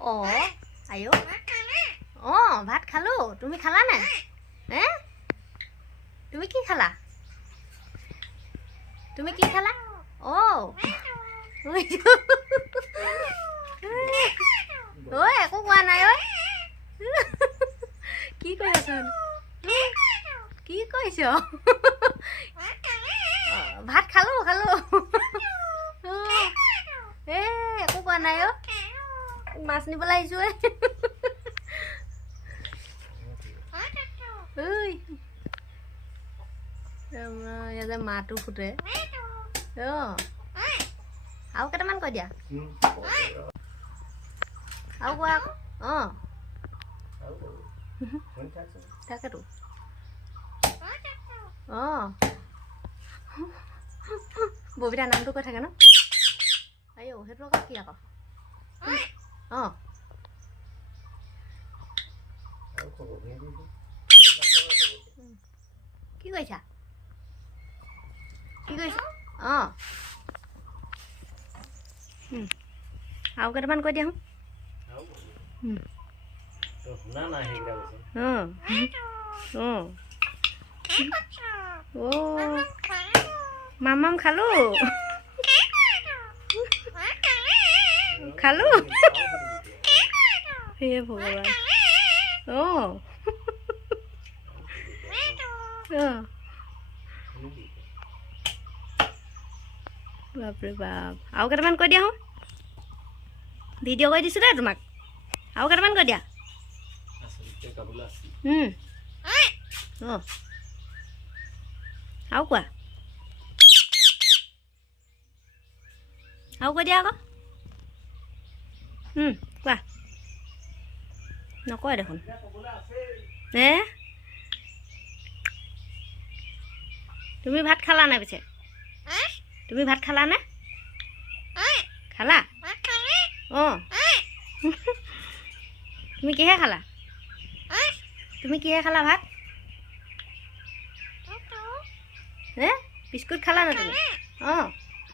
অ আয়ো অ ভাত খালো তুমি খালা না হে তুমি কি খালা অ ঐ একো কোৱা নাই ঐ কি কৈ আছ কি কৈছ ভাত খালো এ একো কোৱা নাই অ মাছ নিবলৈ আহিছো যে মাটো ফুটে আৰু কেইটামান কৈ দিয়া আৰু কোৱা আকৌ তাকেতো ববিতাৰ নামটো কৈ থাকে ন আইও সেইটো আকৌ কি আকৌ কি কৈছা আৰু কেইটামান কৈ দিয়া মামাম খালো হে ভগৱান বাপৰে বাপ আৰু কেইটামান কৈ দিয়া ভিডিঅ' কৰি দিছোঁ দেই তোমাক আৰু কেইটামান কৈ দিয়া আৰু কোৱা আৰু কৈ দিয়া আকৌ কোৱা নকয় দেখোন তুমি ভাত খালা নাই পিছে তুমি ভাত খালা নে খালা তুমি কিহে খালা ভাত বিস্কুট খালা না তুমি